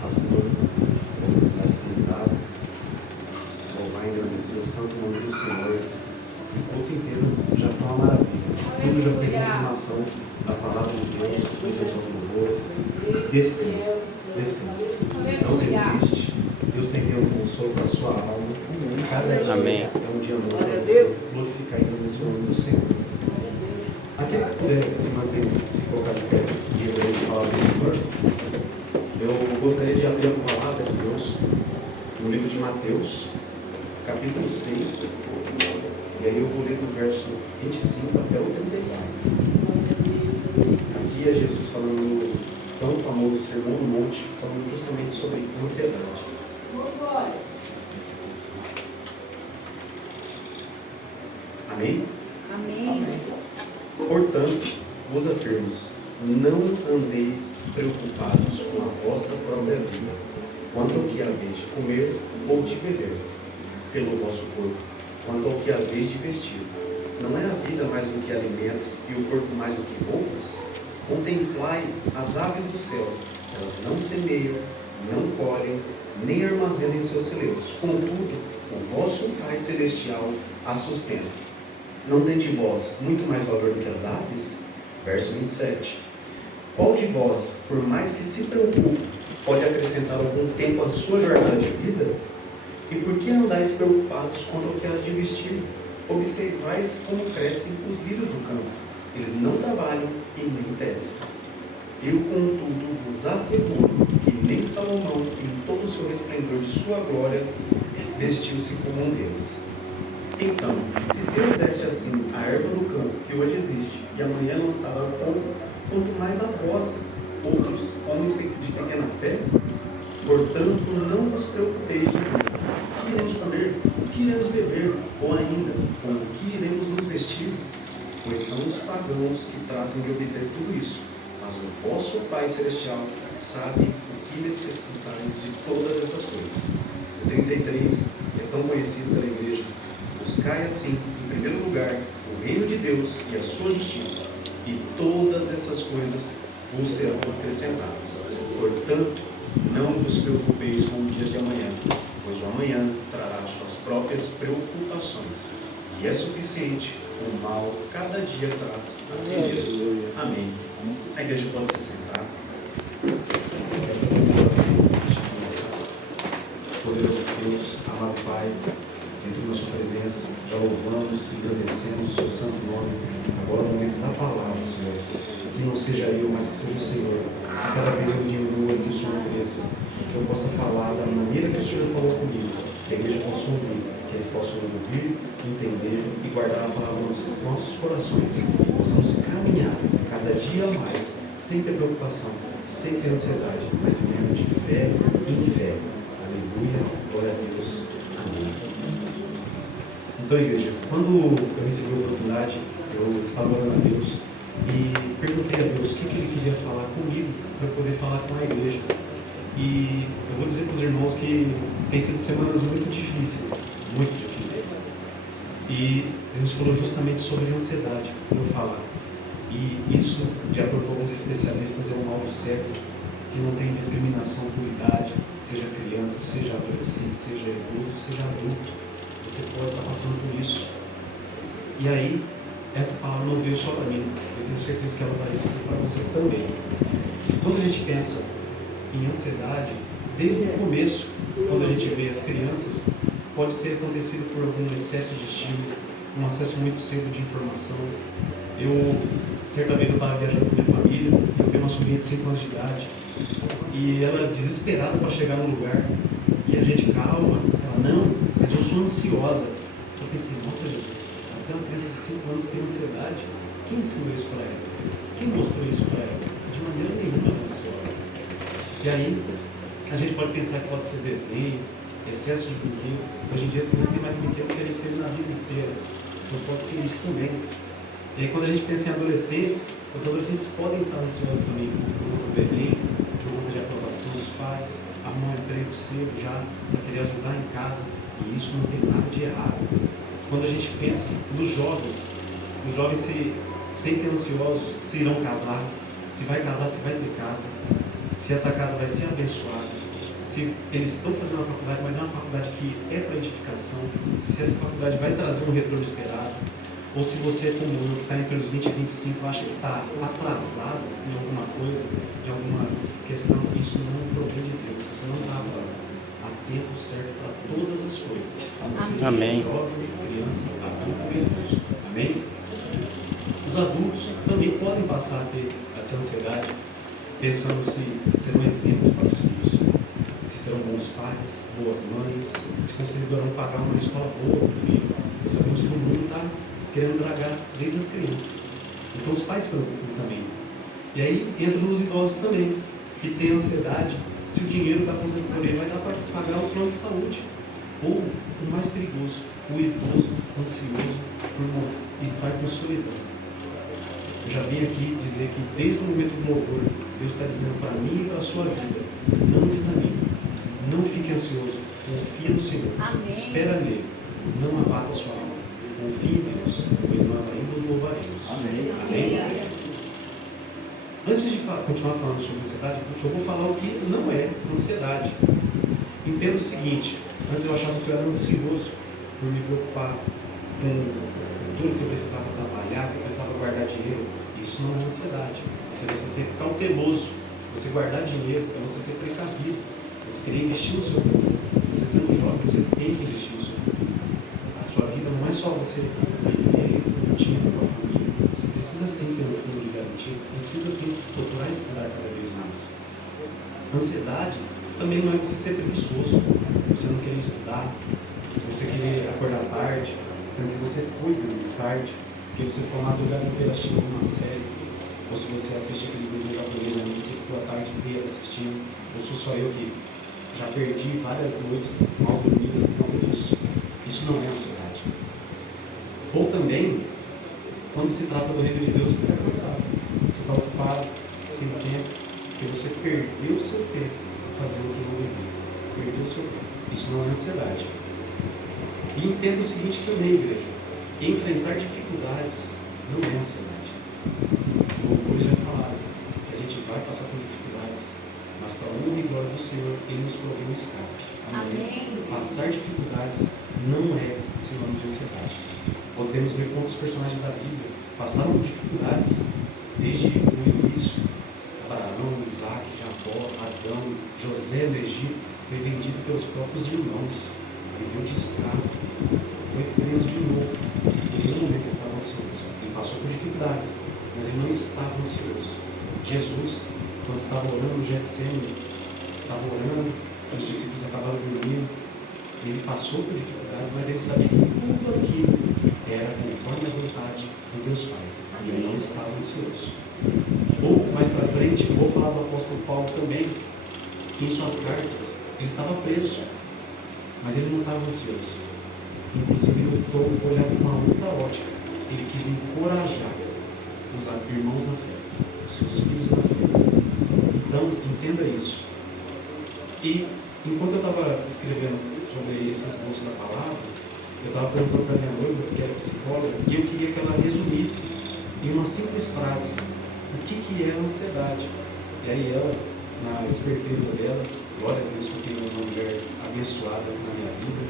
pastor, pela oportunidade que tem dado, louvar e agradecer o santo nome do Senhor. O culto inteiro já foi uma maravilha. Tudo já foi confirmação da palavra de Deus, muitas louvores. Descanse, descanse. Não desiste. Deus tem dado um consolo para a sua alma. Cada dia Amém. é um dia novo para você glorificar e agradecer o nome do Senhor. Aquele que puder se manter, se colocar de pé e obedecer a palavra do Senhor, eu gostaria de abrir a palavra de Deus no livro de Mateus, capítulo 6, e aí eu vou ler do verso 25 até o 34. Aqui é Jesus falando no tão famoso Sermão do Monte, falando justamente sobre ansiedade. Amém? Amém. Portanto, vos afirmo, não andeis preocupados com a vossa própria vida, quanto ao que haveis de comer ou de beber, pelo vosso corpo, quanto ao que haveis de vestir. Não é a vida mais do que alimento e o corpo mais do que roupas? Contemplai as aves do céu, elas não semeiam, não colhem, nem armazenam em seus celeiros. Contudo, o vosso Pai Celestial as sustenta. Não tem de vós muito mais valor do que as aves? Verso 27. Qual de vós, por mais que se preocupe, pode acrescentar algum tempo à sua jornada de vida? E por que andais preocupados quanto ao que há de vestir? Observais como crescem os lírios do campo. Eles não trabalham e nem tecem. Eu, contudo, vos asseguro que nem Salomão, em todo o seu resplendor de sua glória, vestiu-se como um deles. Então, se Deus veste assim a erva do campo, que hoje existe, e amanhã lançará ao fogo, quanto mais a vós, outros homens de pequena fé? Portanto, não vos preocupeis dizendo: o que iremos comer, o que iremos beber, ou ainda, com o que iremos nos vestir? Pois são os pagãos que tratam de obter tudo isso. Mas o vosso Pai Celestial sabe o que necessitais de todas essas coisas. O 33 é tão conhecido pela igreja. Buscai assim, em primeiro lugar, o reino de Deus e a sua justiça, e todas essas coisas vos serão acrescentadas. Portanto, não vos preocupeis com o dia de amanhã, pois o amanhã trará as suas próprias preocupações. E é suficiente o mal cada dia traz a si mesmo. Amém. A igreja pode se sentar. Poderoso Deus, amado Pai, dentro da sua presença, já louvamos e agradecemos o seu santo nome. Agora é o momento da palavra, Senhor. Que não seja eu, mas que seja o Senhor. Que cada vez eu diminua e que o Senhor cresça. Que eu possa falar da maneira que o Senhor falou comigo. Que a igreja possa ouvir. Que eles possam ouvir, entender e guardar a palavra nos nossos corações. E possamos caminhar cada dia mais, sem ter preocupação, sem ter ansiedade, mas vivendo de fé em fé. Aleluia, glória a Deus. Amém. Então, igreja, quando eu recebi a oportunidade, eu estava orando a Deus e perguntei a Deus o que Ele queria falar comigo para eu poder falar com a igreja. E eu vou dizer para os irmãos que tem sido semanas muito difíceis, muito difíceis. E Deus falou justamente sobre ansiedade, como eu falar. E isso, de acordo com alguns especialistas, é um mal do século, que não tem discriminação por idade, seja criança, seja adolescente, seja idoso, seja adulto. Você pode estar passando por isso. E aí, essa palavra não veio só para mim. Eu tenho certeza que ela vai ser para você também. Quando a gente pensa em ansiedade, desde o começo, quando a gente vê as crianças, pode ter acontecido por algum excesso de estímulo, um acesso muito cedo de informação. Certa vez eu estava viajando com minha família, eu tenho uma sobrinha de 5 anos de idade, e ela desesperada para chegar no lugar, e a gente, calma, ela, não, mas eu sou ansiosa. Eu pensei, nossa Jesus, até uma criança de 5 anos tem ansiedade? Quem ensinou isso para ela? Quem mostrou isso para ela? De maneira nenhuma ela é ansiosa. E aí, a gente pode pensar que pode ser desenho, excesso de brinquedo. Hoje em dia as crianças têm mais brinquedo que a gente teve na vida inteira. Então pode ser isso também. E aí, quando a gente pensa em adolescentes, os adolescentes podem estar ansiosos também por conta do Enem, por conta de aprovação dos pais, arrumar um emprego cedo já, para querer ajudar em casa. E isso não tem nada de errado. Quando a gente pensa nos jovens se sentem ansiosos se irão casar, se vai casar, se vai ter casa, se essa casa vai ser abençoada, se eles estão fazendo uma faculdade, mas é uma faculdade que é para edificação, se essa faculdade vai trazer um retorno esperado, ou se você, como eu, que está entre os 20 e 25, acha que está atrasado em alguma coisa, em alguma questão, isso não é um problema de Deus, você não está atrasado. Há tempo certo para todas as coisas. Amém. Jovem, criança, adulto, idoso. Amém? Os adultos também podem passar a ter essa ansiedade, pensando se serão exemplos para os filhos, se serão bons pais, boas mães, se conseguirão pagar uma escola boa para o filho. Nós sabemos que o mundo está querendo dragar desde as crianças. Então os pais se preocupam também. E aí entram os idosos também, que têm ansiedade se o dinheiro da aposentadoria vai dar para pagar o plano de saúde. Ou, o mais perigoso, o idoso ansioso por estar com solidão. Eu já vim aqui dizer que desde o momento do louvor, Deus está dizendo para mim e para a sua vida: não desanime, não fique ansioso, confia no Senhor, Amém. Espera nele, não abata a sua alma, confie em Deus, pois nós ainda os louvaremos. Amém. Amém. Antes de continuar falando sobre ansiedade, eu vou falar o que não é ansiedade. Entenda o seguinte: antes eu achava que eu era ansioso por me preocupar com tudo que eu precisava trabalhar, que eu precisava guardar dinheiro. Isso não é ansiedade. Isso é você ser cauteloso. Você guardar dinheiro é você ser precavido. Você querer investir no seu futuro. Você sendo jovem, você tem que investir no seu futuro. A sua vida não é só você viver curtindo com a família. Você precisa sim ter um fundo de garantia. Você precisa sim procurar estudar cada vez mais. Ansiedade também não é você ser preguiçoso, você não querer estudar, você querer acordar tarde, sendo que você foi dormir tarde, porque você ficou a madrugada inteira assistindo uma série, ou se você assiste aqueles desenhos japoneses ali, você ficou a tarde inteira assistindo, ou sou só eu que já perdi várias noites mal dormidas por causa disso. Isso não é ansiedade. Ou também, quando se trata do reino de Deus, você está cansado, você está ocupado, sem tempo, porque você perdeu o seu tempo fazendo o que não devia. Perdeu o seu tempo. Isso não é ansiedade. E entenda o seguinte também, igreja: enfrentar dificuldades não é ansiedade. Hoje já falaram que a gente vai passar por dificuldades, mas para a honra e glória do Senhor, Ele nos proveu um escape. Amém. Passar dificuldades não é sinônimo de ansiedade. Podemos ver quantos personagens da Bíblia passaram por dificuldades desde o início. Abraão, Isaac, Jacó, Adão, José no Egito, foi vendido pelos próprios irmãos, viveu de escravo, foi preso de novo. Em nenhum momento ele estava ansioso. Ele passou por dificuldades, mas ele não estava ansioso. Jesus, quando estava orando no Getsemane, estava orando, os discípulos acabaram dormindo, ele passou por dificuldades, mas ele sabia que tudo aquilo era conforme a vontade do Deus Pai. E ele não estava ansioso. Ou, mais para frente, eu vou falar do apóstolo Paulo também, que em suas cartas, ele estava preso, mas ele não estava ansioso. Inclusive, ele optou por olhar com uma outra ótica. Ele quis encorajar os irmãos na fé, os seus filhos na fé. Então, entenda isso. E, enquanto eu estava escrevendo sobre esse esboço da palavra, eu estava perguntando para minha noiva, que era psicóloga, e eu queria que ela resumisse em uma simples frase o que é a ansiedade. E aí ela, na esperteza dela, glória a Deus, porque é uma mulher abençoada na minha vida,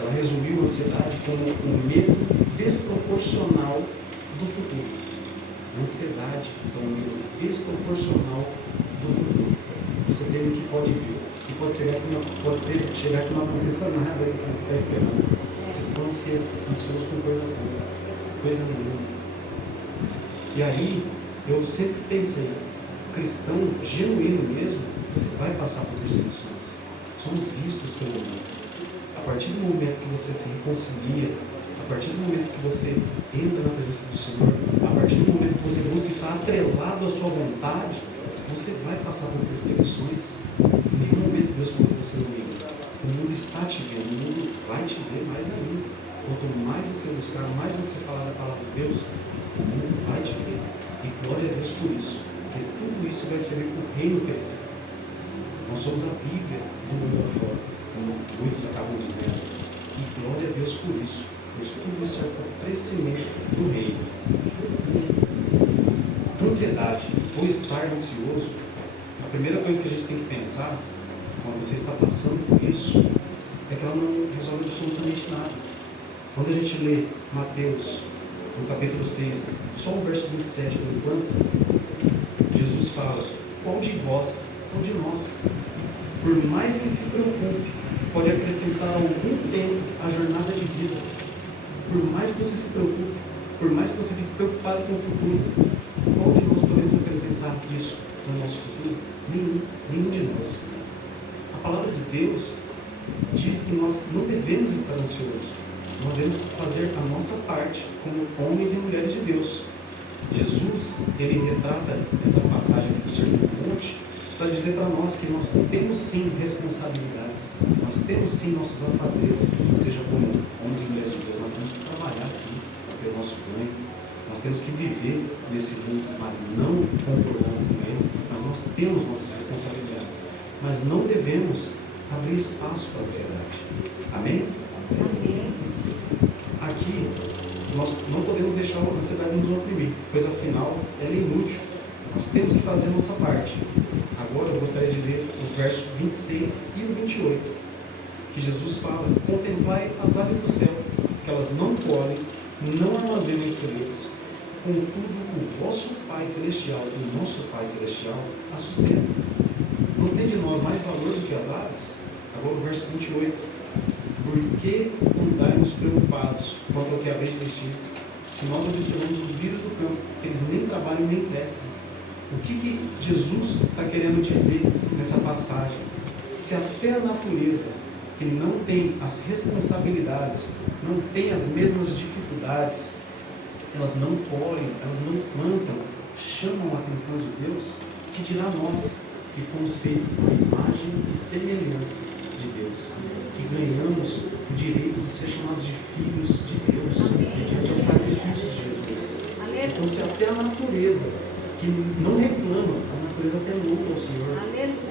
ela resumiu a ansiedade como um medo desproporcional do futuro. A ansiedade é um medo desproporcional do futuro. Você tem o que pode vir. E pode chegar que não aconteça nada que você está esperando. Você ficou ansioso com coisa pouca, coisa nenhuma. E aí, eu sempre pensei, cristão genuíno mesmo, você vai passar por perseguições. Somos vistos pelo mundo. A partir do momento que você se reconcilia, a partir do momento que você entra na presença do Senhor, a partir do momento que você busca estar atrelado à sua vontade, você vai passar por perseguições. Em nenhum momento Deus falou que você não liga. O mundo está te vendo, o mundo vai te ver mais ainda. Quanto mais você buscar, mais você falar da palavra de Deus, o mundo vai te ver. E glória a Deus por isso. Porque tudo isso vai servir para o reino crescer. Nós somos a Bíblia do mundo afora, como muitos acabam dizendo. E glória a Deus por isso. Pois tudo isso é para o crescimento do reino. Ansiedade ou estar ansioso primeira coisa que a gente tem que pensar, quando você está passando por isso, é que ela não resolve absolutamente nada. Quando a gente lê Mateus, no capítulo 6, só o verso 27, por enquanto, Jesus fala: qual de vós, qual de nós, por mais que se preocupe, pode acrescentar algum tempo à jornada de vida? Por mais que você se preocupe, por mais que você fique preocupado com o futuro, qual de nós podemos acrescentar isso no nosso futuro? Nenhum de nós. A palavra de Deus diz que nós não devemos estar ansiosos. Nós devemos fazer a nossa parte como homens e mulheres de Deus. Jesus, ele retrata essa passagem aqui do Sermão do Monte para dizer para nós que nós temos sim responsabilidades, nós temos sim nossos afazeres, seja como homens e mulheres de Deus, nós temos que trabalhar sim para ter o nosso ganho, nós temos que viver nesse mundo, mas não concordando com ele, mas nós temos nossas responsabilidades, mas não devemos abrir espaço para a ansiedade. Amém? Amém. Aqui, nós não podemos deixar a ansiedade nos oprimir, pois afinal ela é inútil. Nós temos que fazer a nossa parte. Agora eu gostaria de ler os versos 26 e o 28, que Jesus fala: contemplai as aves do céu, que elas não colhem, não armazenam em celeiros, contudo o vosso Pai Celestial, o nosso Pai Celestial, a sustenta. Não tem de nós mais valor do que as aves? Agora o verso 28. Por que andarmos preocupados quanto ao que haveis de vestir, se nós observamos os lírios do campo, que eles nem trabalham nem crescem? O que Jesus está querendo dizer nessa passagem? Se até a natureza, que não tem as responsabilidades, não tem as mesmas dificuldades, elas não colhem, elas não plantam, chamam a atenção de Deus, que dirá nós, que fomos feitos por imagem e semelhança de Deus, que ganhamos o direito de ser chamados de filhos de Deus, mediante o sacrifício de Jesus. Então, se até a natureza, que não reclama, a natureza até louva ao Senhor,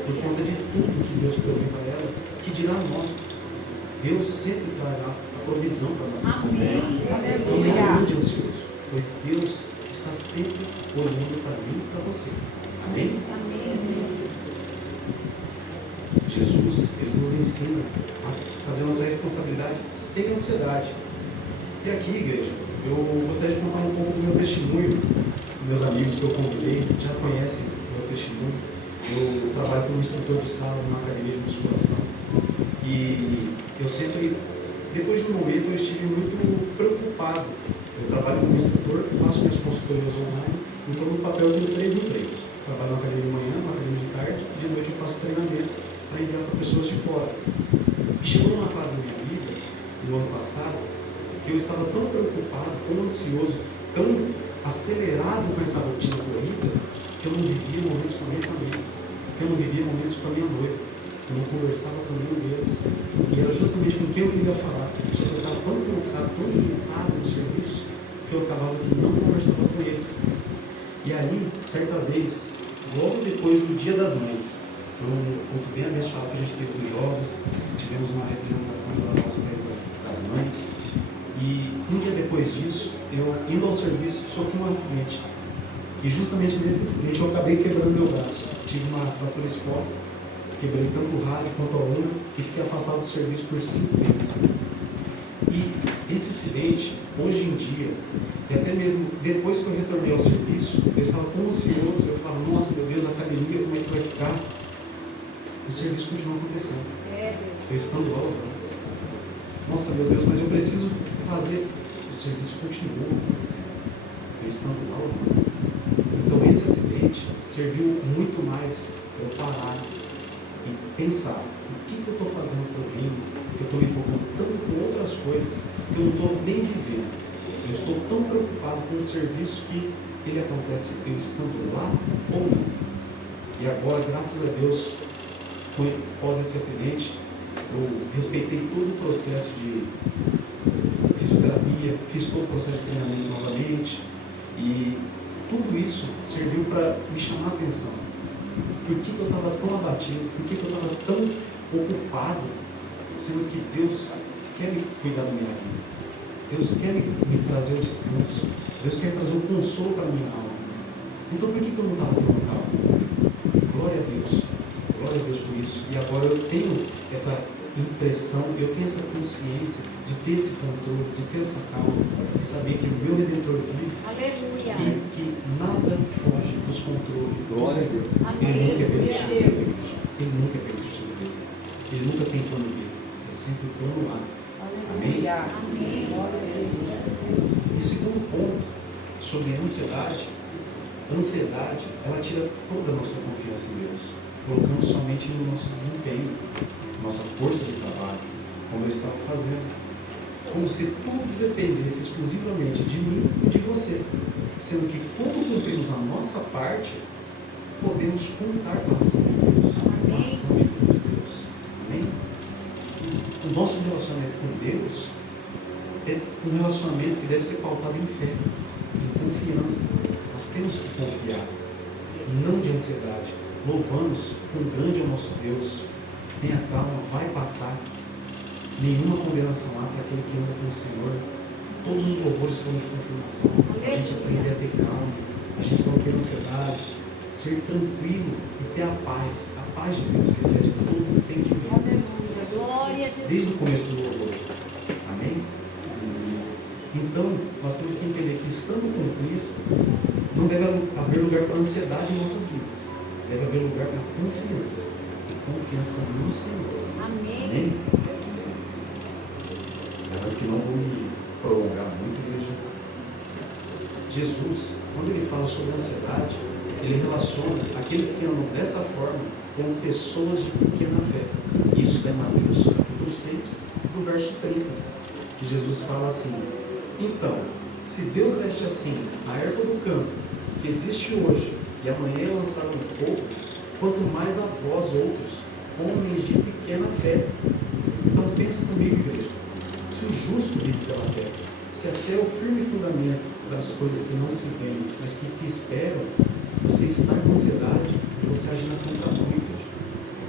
por conta de tudo que Deus provê para ela, que dirá a nós, Deus sempre trará a provisão para nossas vidas. Então, não ande ansioso, pois Deus está sempre olhando para mim e para você. Amém? Jesus, ele nos ensina a fazer nossa responsabilidade sem ansiedade. E aqui, igreja, eu gostaria de contar um pouco do meu testemunho. Meus amigos que eu convidei já conhecem o meu testemunho. Eu trabalho como instrutor de sala numa academia de musculação. E eu sempre, depois de um momento, eu estive muito preocupado. Eu trabalho como instrutor, faço minhas consultorias online, então no papel eu tenho 3 empregos. Trabalho na academia de manhã, na academia de tarde, e de noite eu faço treinamento para enviar para pessoas de fora. E chegou numa fase da minha vida, no ano passado, que eu estava tão preocupado, tão ansioso, tão acelerado com essa rotina corrida, que eu não vivia momentos com a minha família, que eu não vivia momentos com a minha noiva, eu não conversava com nenhum deles, e era justamente com quem eu queria falar, só que eu estava tão cansado, tão limitado no serviço, que eu acabava que não conversava com eles. E aí, certa vez, logo depois do Dia das Mães, um pouco bem abençoado que a gente teve com os jovens, tivemos uma representação do nosso mês das mães, e um dia depois disso, eu indo ao serviço, sofri um acidente, e justamente nesse acidente eu acabei quebrando meu braço, tive uma fratura exposta, quebrei tanto o rádio quanto a unha, e fiquei afastado do serviço por 5 meses. E esse acidente, hoje em dia, e até mesmo depois que eu retornei ao serviço, eu estava tão ansioso, eu falava, nossa, meu Deus, a academia, como é que vai ficar? O serviço continua acontecendo. Eu estando lá, nossa, meu Deus, mas eu preciso fazer. O serviço continua acontecendo. Eu estando lá, então esse acidente serviu muito mais para eu parar e pensar, o que eu estou fazendo por mim? Porque eu estou me focando tanto com outras coisas que eu não estou nem vivendo. Eu estou tão preocupado com o serviço que ele acontece eu estando lá ou não. E agora, graças a Deus, após esse acidente, eu respeitei todo o processo de fisioterapia, fiz todo o processo de treinamento novamente, e tudo isso serviu para me chamar a atenção. Por que eu estava tão abatido? Por que eu estava tão ocupado, sendo que Deus quer me cuidar da minha vida? Deus quer me trazer o descanso. Deus quer trazer o consolo para a minha alma. Então por que eu não estava tão calmo? Glória a Deus. isso. E agora eu tenho essa impressão, eu tenho essa consciência de ter esse controle, de ter essa calma, de saber que o meu Redentor vive. Aleluia. E que nada foge dos controles do Senhor. Amém. Ele nunca é pego de surpresa, igreja. Ele nunca é pego de surpresa. Ele nunca tem plano B. É sempre plano A. Amém? Amém. E segundo ponto, sobre a ansiedade, ela tira toda a nossa confiança em Deus, colocando somente no nosso desempenho, nossa força de trabalho, como eu estava fazendo. Como se tudo dependesse exclusivamente de mim e de você. Sendo que quando cumprimos a nossa parte, podemos contar com a ação de Deus, com a ação de Deus. Amém? O nosso relacionamento com Deus é um relacionamento que deve ser pautado em fé, em confiança. Nós temos que confiar, não de ansiedade. Louvamos, quão grande é o nosso Deus. Tenha calma, vai passar. Nenhuma condenação há para aquele que anda com o Senhor. Todos os louvores foram de confirmação. A gente aprender a ter calma, a gente não ter ansiedade, ser tranquilo e ter a paz de Deus que excede todo o entendimento. Aleluia. Glória a Jesus. Desde o começo do louvor. Amém? Então, nós temos que entender que estando com Cristo, não deve haver lugar para ansiedade em nossas vidas. Deve haver lugar para confiança. Confiança no Senhor. Amém. Amém? Claro que não vou me prolongar muito, igreja. Jesus, quando ele fala sobre ansiedade, ele relaciona aqueles que andam dessa forma com pessoas de pequena fé. Isso está em Mateus capítulo 6, do verso 30, que Jesus fala assim: então, se Deus veste assim a erva do campo, que existe hoje e amanhã é lançada no fogo, quanto mais a vós outros, homens de pequena fé. Então pensa comigo, igreja. Se o justo vive pela fé, se a fé é o firme fundamento das coisas que não se veem, mas que se esperam, você está com ansiedade e você age na contramão, igreja.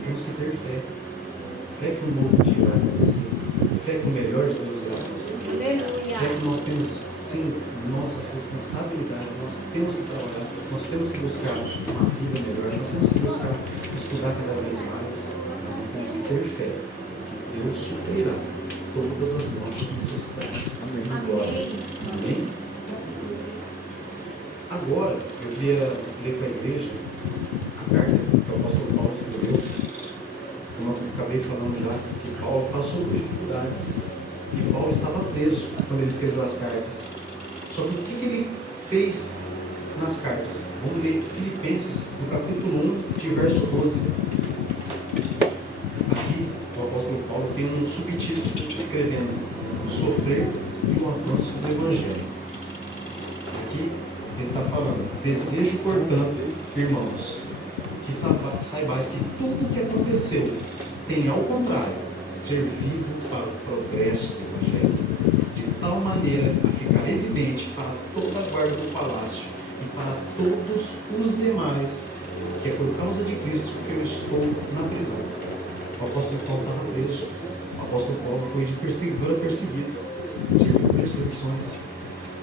Temos que ter fé. Fé que um novo dia vai acontecer. Fé que o melhor de Deus vai acontecer. Aleluia. Fé que nós temos, sim, nossas responsabilidades, nós temos que trabalhar, nós temos que buscar uma vida melhor, nós temos que buscar estudar cada vez mais, mas nós temos que ter fé que Deus suprirá todas as nossas necessidades. Amém. Amém. Amém? Agora, eu queria ler para a igreja a carta que o apóstolo Paulo escreveu. Como eu acabei falando já, que Paulo passou por dificuldades. E Paulo estava preso quando ele escreveu as cartas. Só que o que ele fez nas cartas? Vamos ler Filipenses, no capítulo 1, de verso 12. Aqui, o apóstolo Paulo tem um subtítulo escrevendo: o sofrer e o avanço do Evangelho. Aqui, ele está falando: desejo, portanto, irmãos, que saibais que tudo o que aconteceu tem, ao contrário, servido para o progresso do Evangelho, de tal maneira a ficar evidente para toda a guarda do palácio e para todos os demais, que é por causa de Cristo que eu estou na prisão. O apóstolo Paulo estava preso. O apóstolo Paulo foi de perseguidor a perseguido, serviu perseguições,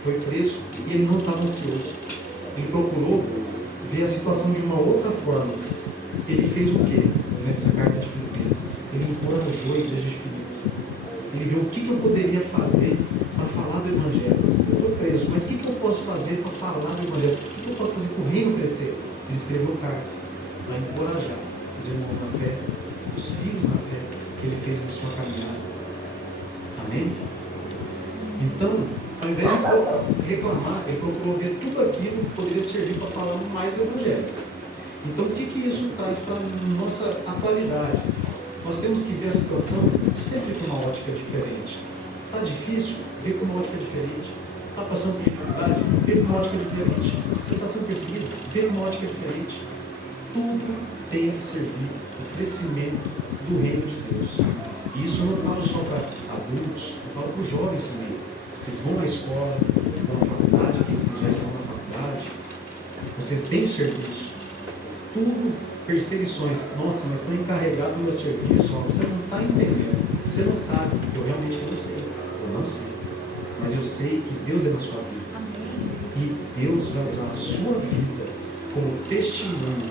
foi preso e ele não estava ansioso. Ele procurou ver a situação de uma outra forma. Ele fez o quê nessa carta de Filipenses? Ele encorajou a igreja de Filipos. Ele viu o que eu poderia fazer para falar do Evangelho. Eu estou preso, mas o que eu posso fazer para falar do Evangelho? O que eu posso fazer para o reino crescer? Ele escreveu cartas para encorajar os irmãos na fé, os filhos na fé que ele fez na sua caminhada. Amém? Então, ao invés de reclamar, ele procurou ver tudo aquilo que poderia servir para falar mais do Evangelho. Então, o que isso traz para a nossa atualidade? Nós temos que ver a situação sempre com uma ótica diferente. Está difícil? Vê com uma ótica diferente. Está passando por dificuldade? Vê com uma ótica diferente. Você está sendo perseguido? Vê com uma ótica diferente. Tudo tem que servir ao crescimento do reino de Deus. E isso eu não falo só para adultos, eu falo para os jovens também. Vocês vão à escola, vão à faculdade, aqueles que já estão na faculdade, vocês têm o serviço. Tudo, perseguições. Nossa, mas estou encarregado do meu serviço. Ó, você não está entendendo. Você não sabe. Eu realmente não sei. Eu não sei. Mas eu sei que Deus é na sua vida. Amém. E Deus vai usar a sua vida como testemunho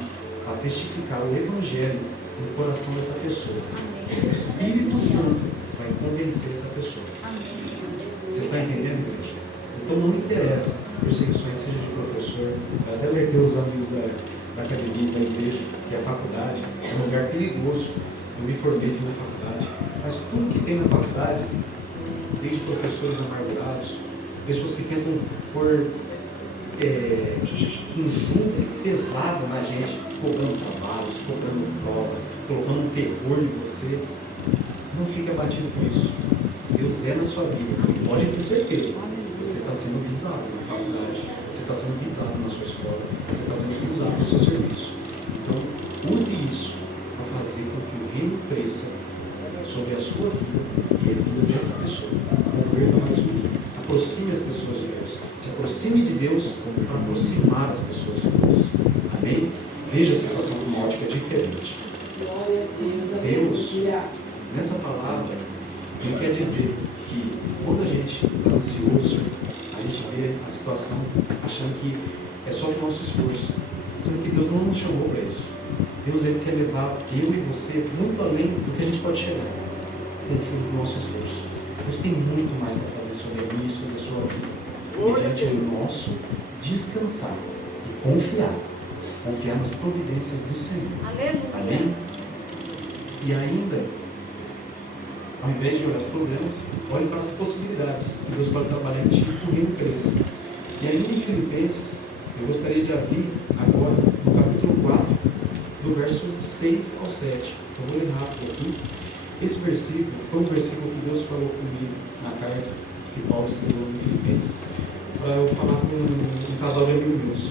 a testificar o Evangelho no coração dessa pessoa. Amém. O Espírito Santo vai convencer essa pessoa. Amém. Você está entendendo, igreja? Então não interessa perseguições, seja de professor. Eu até alertei os amigos da academia, da igreja, que a faculdade é um lugar perigoso. Eu me formei sim na faculdade, mas tudo que tem na faculdade, desde professores amargurados, pessoas que tentam pôr um julgo pesado na gente, cobrando trabalhos, cobrando provas, colocando um terror em você, não fique abatido com isso. Deus é na sua vida, e pode ter certeza, você está sendo visado na faculdade, você está sendo visado na sua escola, você está sendo visado no seu serviço. Então, use isso para fazer com que o reino cresça sobre a sua vida e a vida dessa pessoa. Converta mais um. Aproxime as pessoas de Deus. Se aproxime de Deus para aproximar as pessoas de Deus. Amém? Veja a situação de uma ótica diferente. Deus, nessa palavra, ele quer dizer que quando a gente está ansioso, a gente vê a situação achando que é só o nosso esforço. Sendo que Deus não nos chamou para isso. Deus ele quer levar eu e você muito além do que a gente pode chegar com o fim do nosso esforço. Deus tem muito mais para fazer sobre a minha e sobre a sua vida. Mediante o nosso descansar e confiar. Confiar nas providências do Senhor. Aleluia. Amém? E ainda, ao invés de olhar os problemas, olhe para as possibilidades que Deus pode trabalhar em ti e o reino cresça. E ainda em Filipenses, eu gostaria de abrir agora no capítulo 4, do verso 6 ao 7. Eu vou ler rápido aqui. Esse versículo foi um versículo que Deus falou comigo na carta que Paulo escreveu em Filipenses, para eu falar com um casal de amigos meus.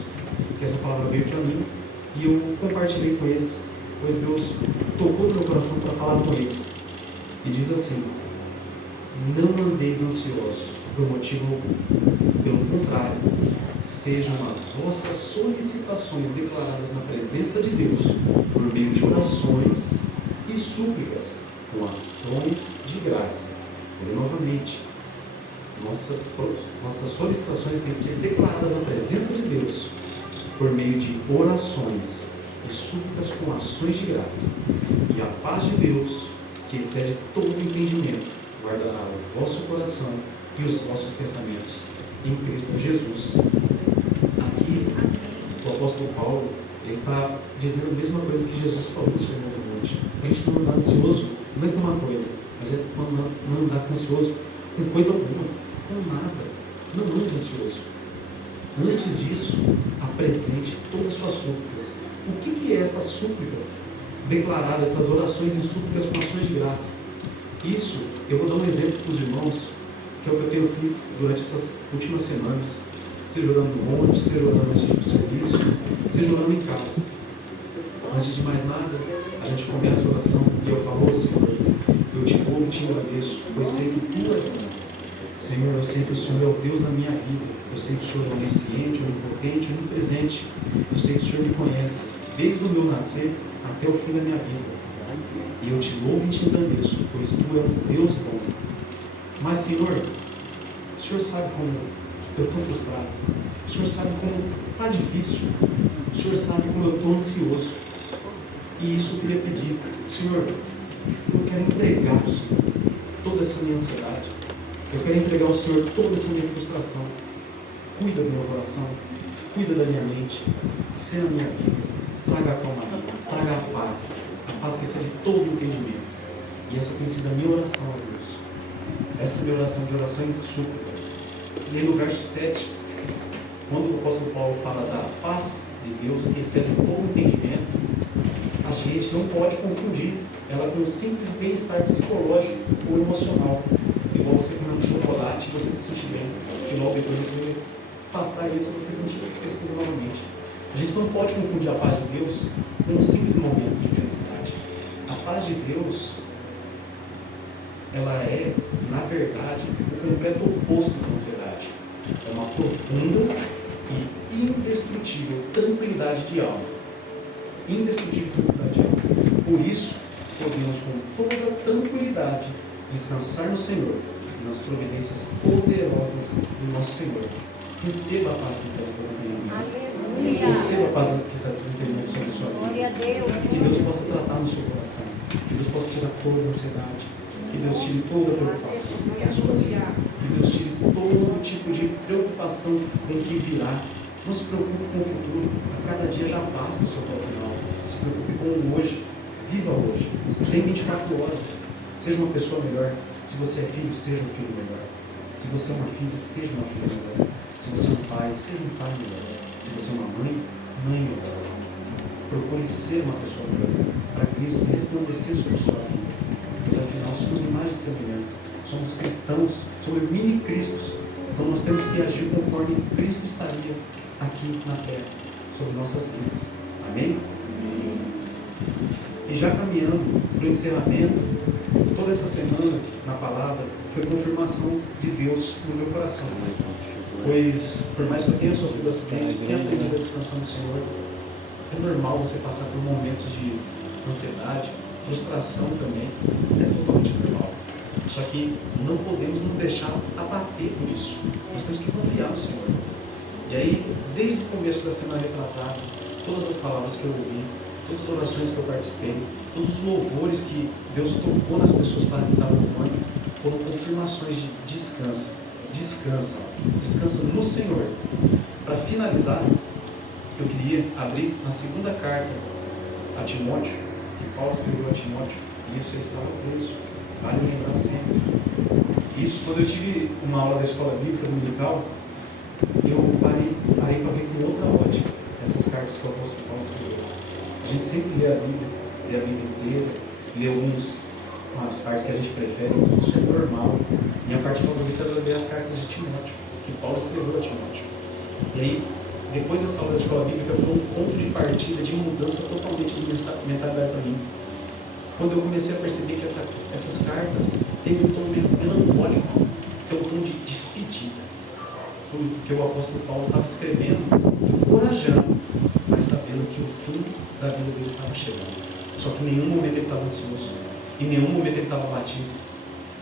Que essa palavra veio para mim e eu compartilhei com eles, pois Deus tocou no meu coração para falar com eles. E diz assim: não andeis ansiosos por motivo algum. Pelo contrário, sejam as vossas solicitações declaradas na presença de Deus por meio de orações e súplicas, com ações de graça. Porém, novamente, nossas solicitações têm que ser declaradas na presença de Deus por meio de orações e súplicas com ações de graça. E a paz de Deus, que excede todo entendimento, guardará o vosso coração e os vossos pensamentos em Cristo Jesus. Aqui, o apóstolo Paulo, ele está dizendo a mesma coisa que Jesus falou no Sermão do Monte. A gente não andar ansioso, não é com uma coisa, mas é não andar ansioso com coisa alguma, com nada. Não ande ansioso. Antes disso, apresente todas as suas súplicas. O que é essa súplica declarada, essas orações e súplicas com ações de graça? Isso, eu vou dar um exemplo para os irmãos, que é o que eu tenho feito durante essas últimas semanas, seja orando no monte, seja orando no serviço, seja orando em casa. Antes de mais nada, a gente começa a oração e eu falo: Senhor, eu te louvo e te agradeço, pois sei que tu és bom. Senhor, eu sei que o Senhor é o Deus da minha vida. Eu sei que o Senhor é onisciente, onipotente, onipresente. Eu sei que o Senhor me conhece desde o meu nascer até o fim da minha vida. E eu te louvo e te agradeço, pois tu és um Deus bom. Mas, Senhor, o Senhor sabe como eu estou frustrado. O Senhor sabe como está difícil. O Senhor sabe como eu estou ansioso. E isso eu queria pedir: Senhor, eu quero entregar ao Senhor toda essa minha ansiedade. Eu quero entregar ao Senhor toda essa minha frustração. Cuida do meu coração, cuida da minha mente, seja a minha vida. Traga a calmaria, traga a paz que excede todo o entendimento. E essa tem sido a minha oração a Deus. Essa é a minha oração de oração e súplica. E aí no verso 7, quando o apóstolo Paulo fala da paz de Deus que excede todo o entendimento, a gente não pode confundir ela com um simples bem-estar psicológico ou emocional. Igual você comer um chocolate e você se sentir bem, e logo depois você passar isso você sentir tristeza novamente. A gente não pode confundir a paz de Deus com um simples momento de felicidade. A paz de Deus, ela é, na verdade, o completo oposto da ansiedade. É uma profunda e indestrutível tranquilidade de alma. Indestrutível tranquilidade de alma. Por isso, podemos com toda tranquilidade descansar no Senhor e nas providências poderosas do nosso Senhor. Receba a paz que excede todo entendimento. Receba a paz que está entendimento sobre a sua Glória a vida. Deus. Que Deus possa tratar no seu coração. Que Deus possa tirar toda a ansiedade. Que Deus tire toda a preocupação da sua vida. Que Deus tire todo tipo de preocupação em que virá. Não se preocupe com o futuro. A cada dia já basta o seu próprio mal. Se preocupe com o hoje. Viva hoje. Você tem 24 horas. Seja uma pessoa melhor. Se você é filho, seja um filho melhor. Se você é uma filha, seja uma filha melhor. Se você é um pai, seja um pai melhor. Se você é uma mãe, mãe melhor. Procure ser uma pessoa melhor. Para Cristo resplandecer sobre sua vida. Pois afinal somos imagem e semelhança. Somos cristãos, somos mini-cristos. Então nós temos que agir conforme Cristo estaria aqui na terra, sobre nossas vidas. Amém? E já caminhando para o encerramento, toda essa semana na palavra foi confirmação de Deus no meu coração. Pois, por mais que eu tenha sofrido acidente, tenha aprendido a descansar no Senhor, é normal você passar por momentos de ansiedade, frustração também, é totalmente normal. Só que não podemos nos deixar abater por isso. Nós temos que confiar no Senhor. E aí, desde o começo da semana retrasada, todas as palavras que eu ouvi, todas as orações que eu participei, todos os louvores que Deus tocou nas pessoas para estar louvando, foram confirmações de descansa. Descansa no Senhor. Para finalizar, eu queria abrir na segunda carta a Timóteo, que Paulo escreveu a Timóteo, e isso ele estava preso. Vale lembrar sempre. Isso, quando eu tive uma aula da escola bíblica dominical, eu parei para ver com outra ótica essas cartas que o apóstolo Paulo escreveu. A gente sempre lê a Bíblia inteira, lê umas partes que a gente prefere, isso é normal. Minha parte favorita é ler as cartas de Timóteo, que Paulo escreveu a Timóteo. E aí, depois dessa aula da escola bíblica, foi um ponto de partida, de mudança totalmente de mentalidade para mim. Quando eu comecei a perceber que essas cartas têm um tom melancólico, tem um tom de despedida. Que o apóstolo Paulo estava escrevendo, encorajando, mas sabendo que o fim da vida dele estava chegando. Só que em nenhum momento ele estava ansioso, em nenhum momento ele estava abatido.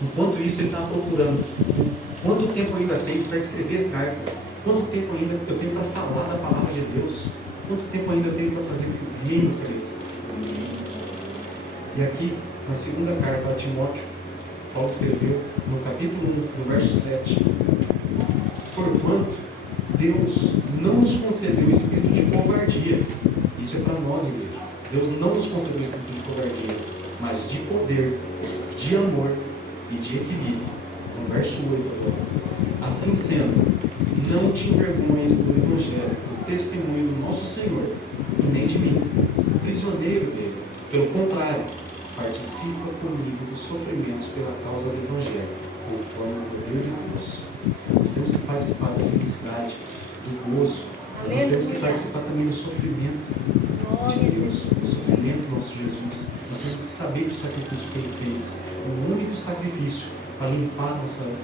Enquanto isso, ele estava procurando quanto tempo eu ainda tenho para escrever carta, quanto tempo ainda eu tenho para falar da palavra de Deus, quanto tempo ainda eu tenho para fazer que o reino cresça. E aqui, na segunda carta a Timóteo, Paulo escreveu no capítulo 1, no verso 7: porquanto Deus não nos concedeu o espírito de covardia. Isso é para nós, igreja. Deus não nos concedeu o espírito de covardia, mas de poder, de amor e de equilíbrio. No verso 8 agora. Assim sendo, não te envergonhes do Evangelho, do testemunho do nosso Senhor, e nem de mim, prisioneiro dele. Pelo contrário, participa comigo dos sofrimentos pela causa do Evangelho, conforme o poder de Deus. Nós temos que participar da felicidade, do gozo. Mas nós temos que participar também do sofrimento de Deus, do sofrimento do nosso Jesus. Nós temos que saber do sacrifício que Ele fez. O único sacrifício para limpar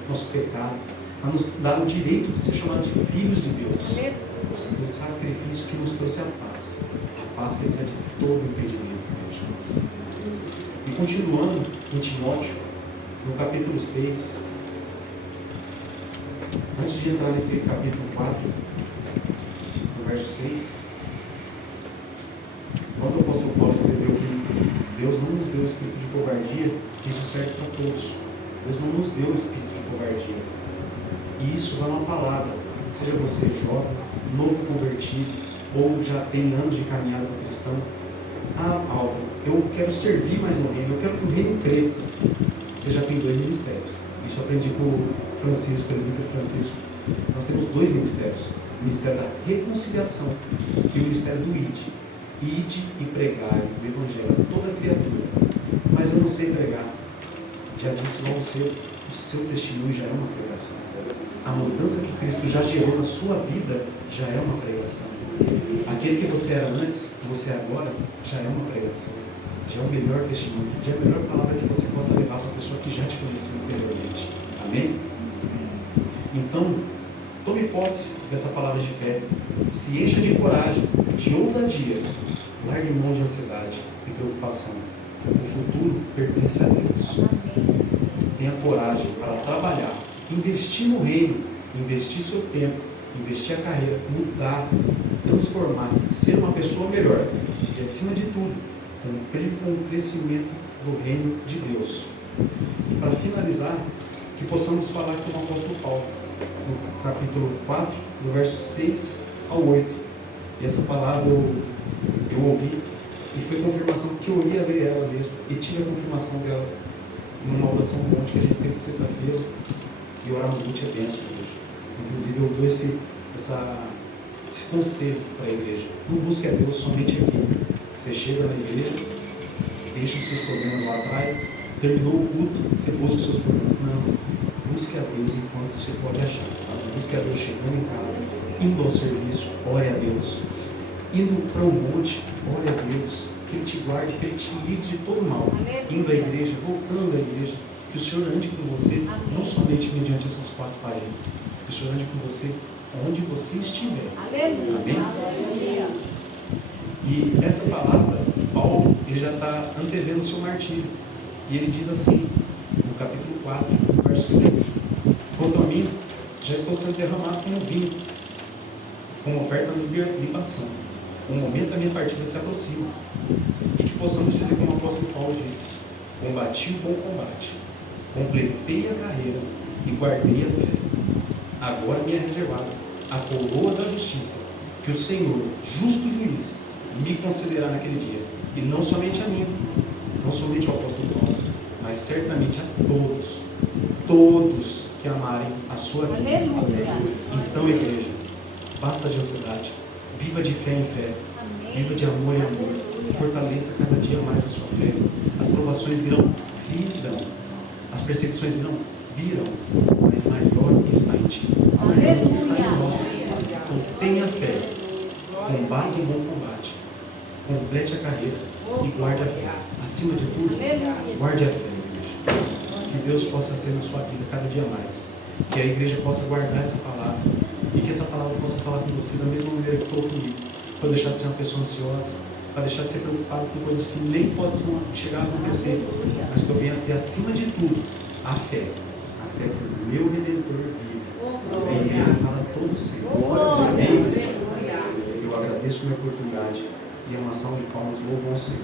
nosso pecado, para nos dar o direito de ser chamados de filhos de Deus. O sacrifício que nos trouxe a paz que excede todo impedimento. E continuando em Timóteo, no capítulo 6, antes de entrar nesse capítulo 4, no verso 6, quando o apóstolo Paulo escreveu que Deus não nos deu o espírito de covardia, isso serve para todos. Deus não nos deu o espírito de covardia. E isso vai uma palavra, seja você jovem, novo convertido, ou já tem anos de caminhada com cristão. Álvaro, eu quero servir mais no reino, eu quero que o reino cresça. Você já tem 2 ministérios. Isso eu aprendi com o Francisco, presbítero Francisco. Nós temos 2 ministérios. O ministério da reconciliação e o ministério do ide. Ide e pregai o evangelho a toda criatura. Mas eu não sei pregar. Já disse lá você, o seu testemunho já é uma pregação. A mudança que Cristo já gerou na sua vida já é uma pregação. Aquele que você era antes, você agora, já é uma pregação. Já é o melhor testemunho, já é a melhor palavra que você possa levar para a pessoa que já te conhecia anteriormente. Amém? Então, tome posse dessa palavra de fé. Se encha de coragem, de ousadia. Largue mão de ansiedade e preocupação. O futuro pertence a Deus. Tenha coragem para trabalhar, investir no reino, investir seu tempo, investir a carreira, mudar transformar, ser uma pessoa melhor. E acima de tudo, cumprir com o crescimento do reino de Deus. E para finalizar, que possamos falar com o apóstolo Paulo, no capítulo 4, do verso 6 ao 8. E essa palavra eu ouvi, e foi confirmação que eu ia ler ela mesmo, e tive a confirmação dela numa oração monte que a gente teve sexta-feira, e orar muito é bênção hoje. Inclusive eu dou esse conselho para a igreja: não busque a Deus somente aqui. Você chega na igreja, deixa os seus problemas lá atrás, terminou o culto, você busca os seus problemas. Não, busque a Deus enquanto você pode achar. Busque a Deus chegando em casa, indo ao serviço, ore a Deus. Indo para o monte, ore a Deus, que Ele te guarde, que Ele te livre de todo mal. Indo à igreja, voltando à igreja, que o Senhor ande com você, não somente mediante essas quatro paredes, que o Senhor ande com você onde você estiver. Amém? E essa palavra, Paulo, ele já está antevendo o seu martírio. E ele diz assim, no capítulo 4, verso 6: quanto a mim, já estou sendo derramado como vinho, como oferta de libação. O momento da minha partida se aproxima. E que possamos dizer como o apóstolo Paulo disse: combati o bom combate, completei a carreira e guardei a fé. Agora me é reservada a coroa da justiça, que o Senhor, justo juiz, me concederá naquele dia. E não somente a mim, não somente ao apóstolo Paulo, mas certamente a todos que amarem a sua vida. Então, igreja, basta de ansiedade, viva de fé em fé, viva de amor em amor, fortaleça cada dia mais a sua fé. As provações virão, as perseguições virão, mas maior o que está em ti, maior o que está em nós. Então tenha fé, combate o bom combate, complete a carreira e guarde a fé. Acima de tudo, guarde a fé, igreja. Que Deus possa ser na sua vida cada dia mais, que a igreja possa guardar essa palavra e que essa palavra possa falar com você da mesma maneira que falou comigo, para deixar de ser uma pessoa ansiosa, para deixar de ser preocupado com coisas que nem podem chegar a acontecer, mas que eu venha ter acima de tudo a fé que o meu Redentor vive, vive para todos sempre. Amém? Eu agradeço a minha oportunidade e a uma salva de palmas louvam ao Senhor.